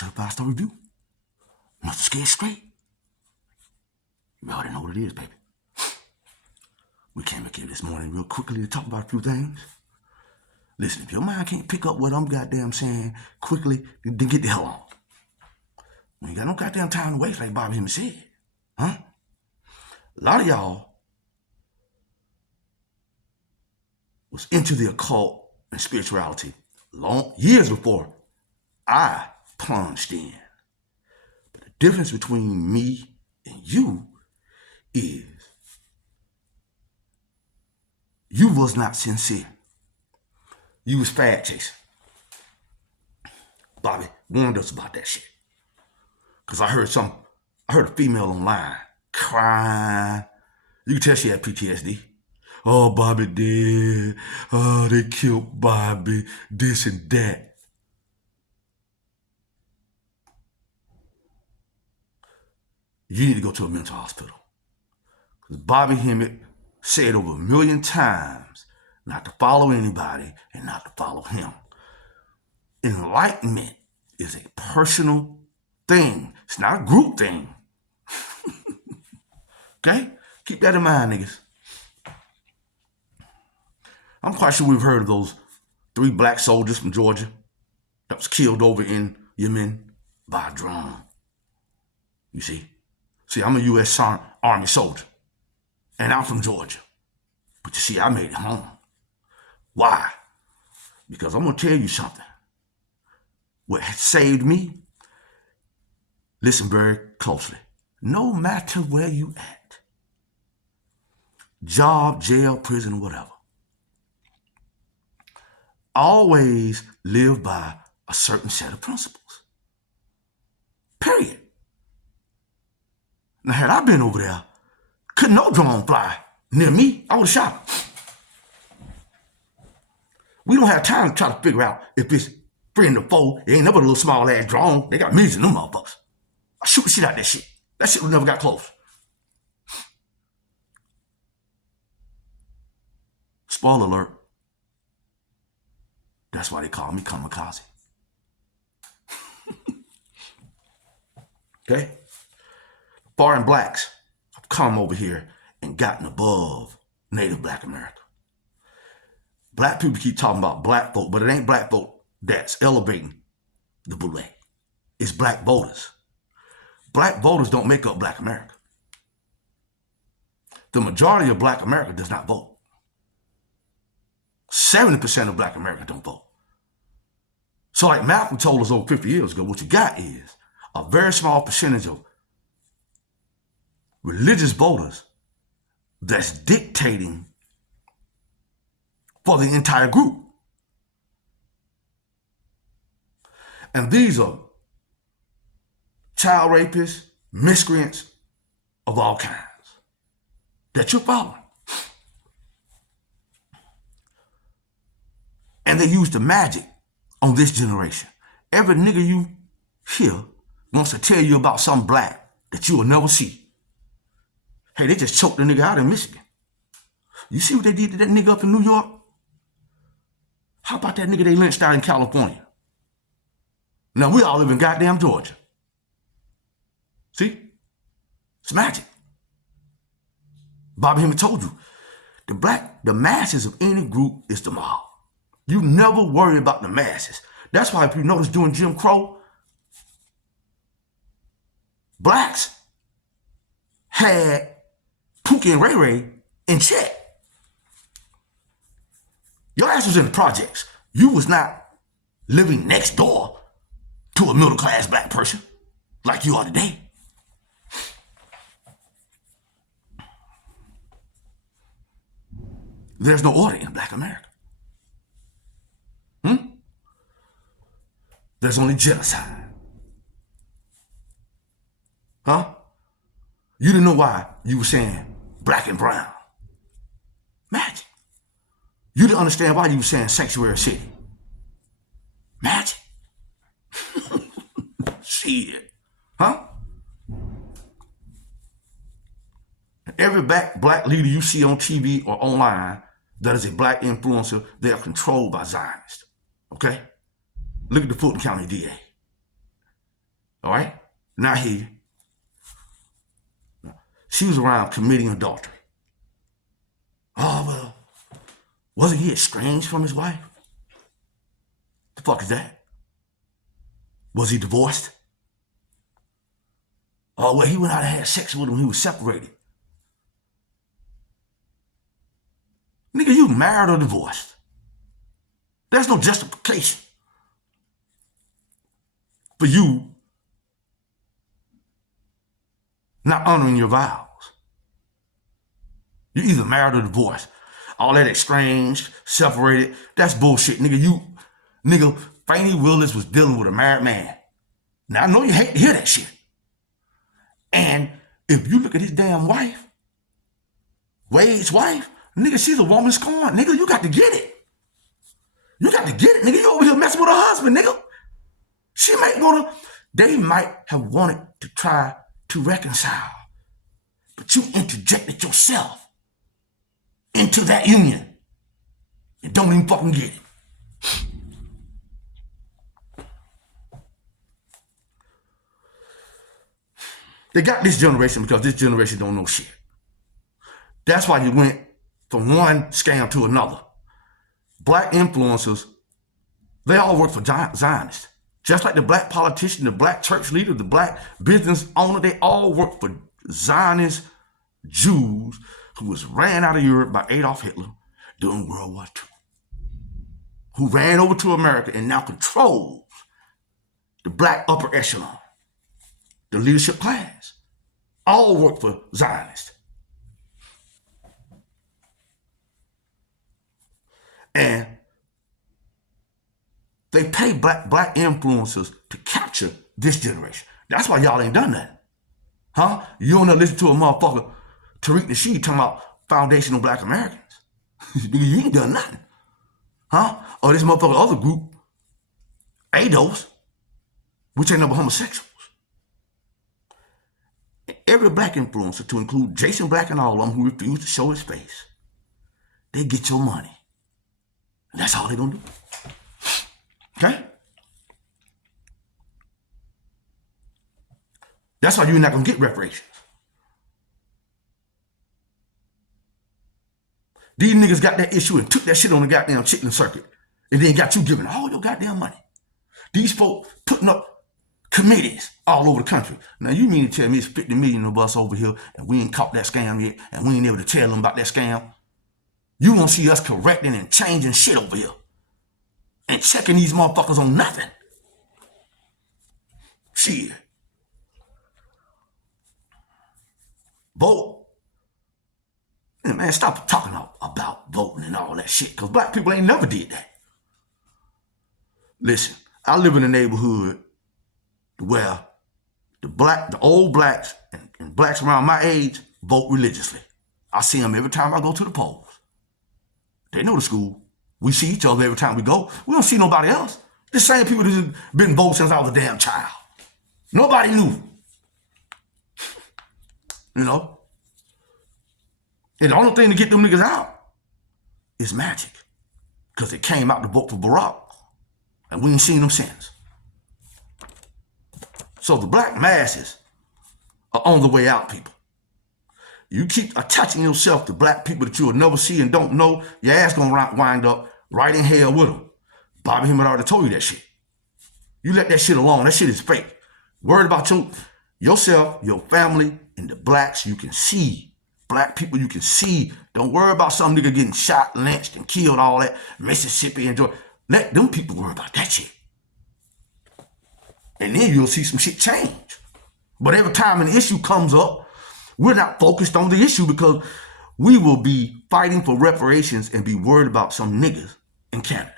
to the Five-Star Review. Mr. Scared Straight. You already know what it is, baby. We came up here this morning real quickly to talk about a few things. Listen, if your mind can't pick up what I'm goddamn saying quickly, then get the hell on. We ain't got no goddamn time to waste like Bobby Hemmitt said. Huh? A lot of y'all was into the occult and spirituality years before I plunged in. But the difference between me and you is you was not sincere. You was fad chasing. Bobby warned us about that shit. Because I heard a female online crying. You can tell she had PTSD. Oh, Bobby dead. Oh, they killed Bobby. This and that. You need to go to a mental hospital. Because Bobby Hemmitt said over 1 million times not to follow anybody and not to follow him. Enlightenment is a personal thing. It's not a group thing. Okay? Keep that in mind, niggas. I'm quite sure we've heard of those 3 black soldiers from Georgia that was killed over in Yemen by a drone. You see? See, I'm a U.S. Army soldier, and I'm from Georgia. But you see, I made it home. Why? Because I'm going to tell you something. What saved me, listen very closely. No matter where you at, job, jail, prison, whatever, always live by a certain set of principles. Period. Now, had I been over there, could no drone fly near me, I would have shot him. We don't have time to try to figure out if it's friend or foe. It ain't never a little small ass drone. They got millions of them motherfuckers. I shoot the shit out of that shit. That shit would never got close. Spoiler alert. That's why they call me kamikaze. Okay? Foreign blacks have come over here and gotten above native black America. Black people keep talking about black folk, but it ain't black folk that's elevating the boule. It's black voters. Black voters don't make up black America. The majority of black America does not vote. 70% of black America don't vote. So like Malcolm told us over 50 years ago, what you got is a very small percentage of religious voters that's dictating for the entire group. And these are child rapists, miscreants of all kinds that you're following. And they use the magic on this generation. Every nigga you hear wants to tell you about some black that you will never see. Hey, they just choked the nigga out in Michigan. You see what they did to that nigga up in New York? How about that nigga they lynched out in California? Now we all live in goddamn Georgia. See? It's magic. Bobby Hemmitt told you, the masses of any group is the mob. You never worry about the masses. That's why if you notice during Jim Crow, blacks had Pookie and Ray Ray in check. Your ass was in the projects. You was not living next door to a middle-class black person like you are today. There's no order in black America. There's only genocide. Huh? You didn't know why you were saying black and brown. Magic. You didn't understand why you were saying sanctuary city. Magic. Shit. Huh? Every black leader you see on TV or online that is a black influencer, they are controlled by Zionists. Okay? Look at the Fulton County DA. All right? Not here. She was around committing adultery. Oh, well, wasn't he estranged from his wife? The fuck is that? Was he divorced? Oh, well, he went out and had sex with him. He was separated. Nigga, you married or divorced? There's no justification for you not honoring your vows. You're either married or divorced. All that estranged, separated, that's bullshit. Nigga, Fani Willis was dealing with a married man. Now, I know you hate to hear that shit. And if you look at his damn wife, Wade's wife, nigga, she's a woman's corn. Nigga, you got to get it. You got to get it, nigga. You over here messing with her husband, nigga. They might have wanted to try to reconcile, but you interjected yourself into that union. You don't even fucking get it. They got this generation because this generation don't know shit. That's why you went from one scam to another. Black influencers, they all work for Zionists. Just like the black politician, the black church leader, the black business owner, they all work for Zionist Jews who was ran out of Europe by Adolf Hitler during World War II, who ran over to America and now controls the black upper echelon, the leadership class. All work for Zionists. And they pay black influencers to capture this generation. That's why y'all ain't done that. Huh? You don't listen to a motherfucker, Tariq Nasheed, talking about foundational black Americans. You ain't done nothing. Huh? Or this motherfucker other group, ADOS, which ain't no homosexuals. And every black influencer, to include Jason Black and all of them who refuse to show his face, they get your money. And that's all they gonna do. Okay? That's why you're not gonna get reparations. These niggas got that issue and took that shit on the goddamn chitlin circuit and then got you giving all your goddamn money. These folks putting up committees all over the country. Now you mean to tell me it's 50 million of us over here and we ain't caught that scam yet and we ain't able to tell them about that scam? You won't see us correcting and changing shit over here and checking these motherfuckers on nothing. Shit. Vote. Yeah, man, stop talking about voting and all that shit, because black people ain't never did that. Listen, I live in a neighborhood where the old blacks and blacks around my age vote religiously. I see them every time I go to the polls. They know the school. We see each other every time we go. We don't see nobody else. The same people that's been voting since I was a damn child. Nobody knew. You know? And the only thing to get them niggas out is magic. Because they came out to vote for Barack. And we ain't seen them since. So the black masses are on the way out, people. You keep attaching yourself to black people that you will never see and don't know, your ass gonna wind up right in hell with them. Bobby Hemmitt already told you that shit. You let that shit alone. That shit is fake. Worried about yourself, your family, and the blacks you can see. Black people you can see. Don't worry about some nigga getting shot, lynched, and killed, all that. Mississippi and Georgia. Let them people worry about that shit. And then you'll see some shit change. But every time an issue comes up, we're not focused on the issue because we will be fighting for reparations and be worried about some niggas in Canada.